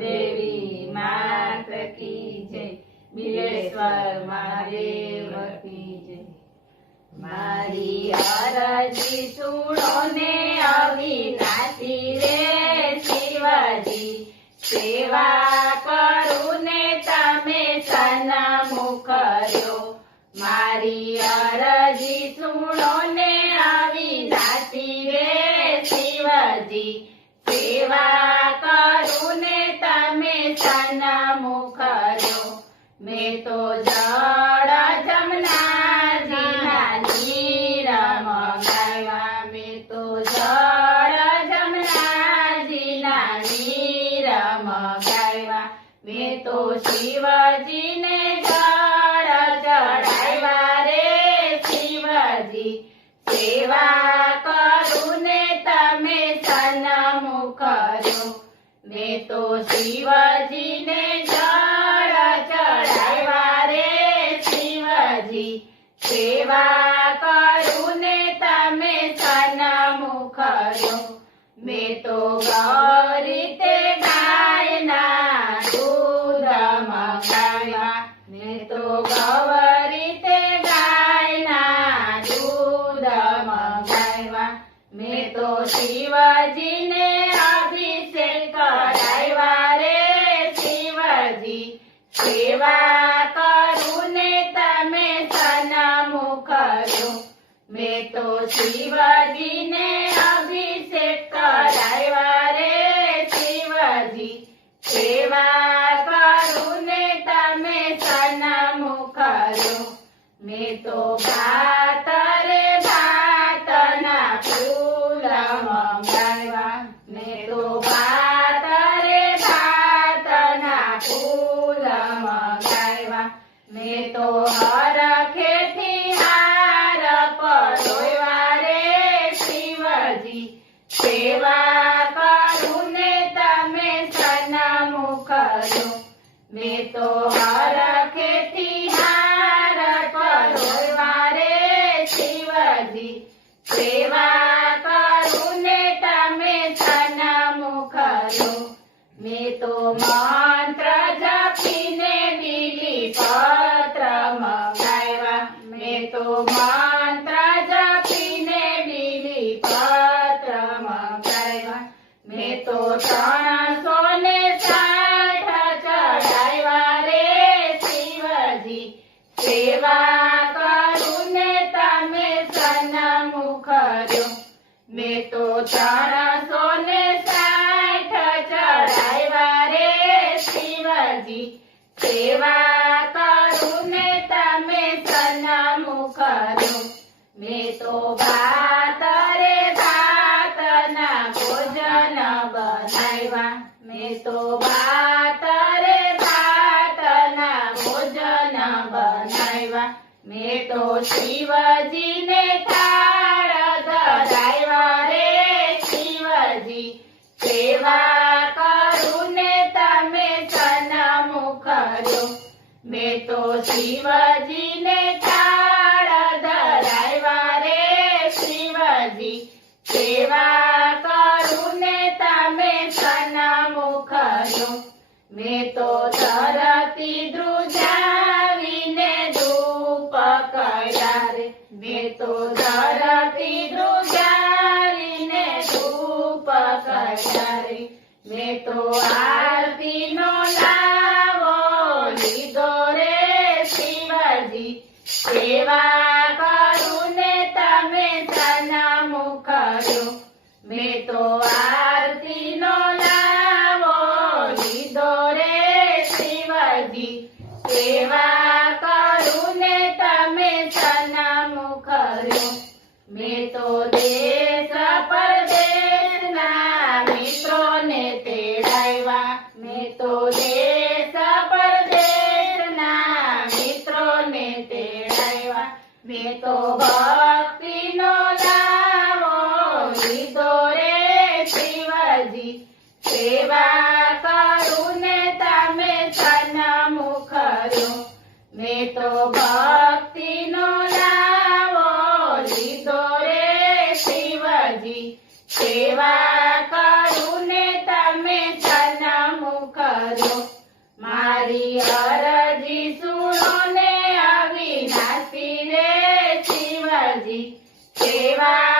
દેવી માત કી જય, બિલેશ્વર મહાદેવ કી જય। મારી અરજી સુણો ને અવિનાશી રે શિવજી, સેવા કરું ને તમે સન્મુખ રહ્યો। મારી અરજી સુણો ને અવિનાશી રે શિવજી, સેવા કરું ને તમે સન્મુખ રહ્યો। મેં તો જળ જમનાજીના નીર મંગાવ્યા, મેં તો જળ જમનાજીના નીર મંગાવ્યા। મેં તો શિવજીને જળ ચડાવ્યા રે શિવજી, સેવા કરું ને તમે સન્મુખ રહ્યો। મેં તો શિવજીને જળ ચડાવ્યા રે શિવજી, સેવા કરું ને તમે સન્મુખ રહ્યો। મેં તો ગૌરી તે ગાયના દૂધ મંગાવ્યા, મેં તો ગૌરી તે ગાયના દૂધ મંગાવ્યા। મેં તો શિવજીને અભિષેક કરાવ્યા રે શિવજી, સેવા કરું ને તમે સન્મુખ રહ્યો। મેં તો શિવજીને અભિષેક કરાવ્યા રે શિવજી, સેવા કરું ને તમે સન્મુખ રહ્યો। મેં તો ભાત રે ભાતના ફૂલ મંગાવ્યા, મેં તો ભાત રે ભાતના ફૂલ મંગાવ્યા। મેં તો હરખેથી હાર પરોવ્યા રે શિવજી, સેવા કરું ને તમે સન્મુખ રહ્યો। મેં તો હરખેથી હાર પરોવ્યા રે શિવજી, સેવા કરું ને તમે સન્મુખ રહ્યો। મેં તો મંત્ર જપીને બીલીપત્ર મંગાવ્યા, મેં તો મંત્ર જપીને બીલીપત્ર મંગાવ્યા। મેં તો 360 ચડાવ્યા રે શિવજી, સેવા કરું ને તમે સન્મુખ રહ્યો। મેં તો 360 ચડાવ્યા રે શિવજી, સેવા કરું ને તમે સન્મુખ રહ્યો। મેં તો ભાત રે ભાતના ભોજન બનાવ્યા, મેં તો ભાત રે ભાતના ભોજન બનાવ્યા। મેં તો શિવજીને થાળ ધરાવ્યા રે શિવજી, સેવા કરું ને તમે સન્મુખ રહ્યો। મેં તો શિવજીને થાળ ધરાવ્યા રે શિવજી, સેવા કરું ને તમે સન્મુખ રહ્યો। મેં તો ધરતી ધ્રુજાવીને ધૂપ કર્યા રે, મેં તો ધરતી ધ્રુજાવીને ધૂપ કર્યા રે। મેં તો આરતીનો લાવો લીધો રે શિવજી, સેવા કરું ને તમે સન્મુખ રહ્યો। મેં તો આરતીનો લાવો લીધો રે શિવજી, સેવા કરું ને તમે સન્મુખ રહ્યો। મેં તો દેશ પરદેશના મિત્રોને તેડાવ્યા, મેં તો દેશ પરદેશના મિત્રોને તેડાવ્યા। મેં તો ભક્તિનો લાવો લીધો રે શિવજી, સેવા કરું ને તમે સન્મુખ રહ્યો। મેં તો ભક્તિનો લાવો લીધો રે શિવજી, સેવા કરું ને તમે સન્મુખ સેવા